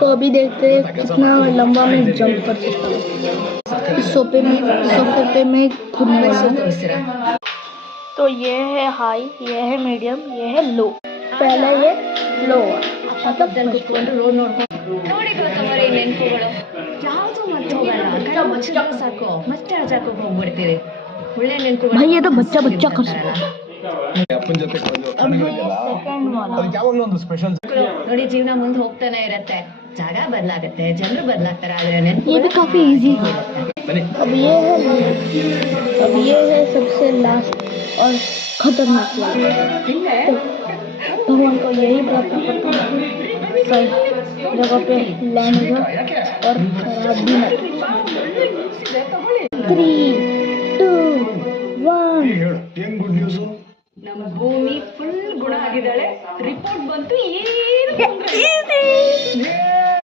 तो अभी देखते हैं कितना लंबा मैं जंप कर सकता हूँ। इस सोफे पे मैं घूमने वाला हूँ। तो ये है हाई, ये है मीडियम, ये है लो। पहले ये लो मतलब कुತ್ಕೊಂಡು ರೋಡ್ ನೋಡ್ಕೊಂಡು ನೋಡಿದ್ರು ತವರೇ ನೆನಪುಗಳು ಯಾವುದು ಮತ್ತೆ ಹೋಗಲ್ಲ ಕಣ ಮುಚ್ಚಿದ್ರೆ ಸಾಕು ಮತ್ತೆ ಅಜಾಕೋಗೆ ಹೋಗ್ಬಿಡ್ತೀರಿ ಒಳ್ಳೆ ನೆನಪುಗಳು ಭೈ ಅದು ಬಚ್ಚಾ ಬಚ್ಚಾ ಕರ್ಸಲ್ಲ ಅಪ್ಪನ ಜೊತೆ ಯಾವಾಗಲೂ ಒಂದು ಸ್ಪೆಷಲ್ ನೋಡಿ ಜೀವನ ಮುಂದೆ ಹೋಗ್ತಾನೆ ಇರುತ್ತೆ ಜಾಗ ಬದಲಾಗುತ್ತೆ ಜನರು ಬದಲಾಗ್ತಾರೆ ಆದ್ರೆ ನೆನಪು काफी इजी है। अब ये है सबसे लास्ट और खतरनाक वाला। भगवान को यही प्रार्थना करता हूँ सही जगह पे लैंड हो और खराब भी ना। 3, 2, 1 गुड न्यूज़ ನಮ್ಮ ಭೂಮಿ ಫುಲ್ ಗುಣ ಆಗಿದ್ದಾಳೆ ರಿಪೋರ್ಟ್ ಬಂತು ಏನು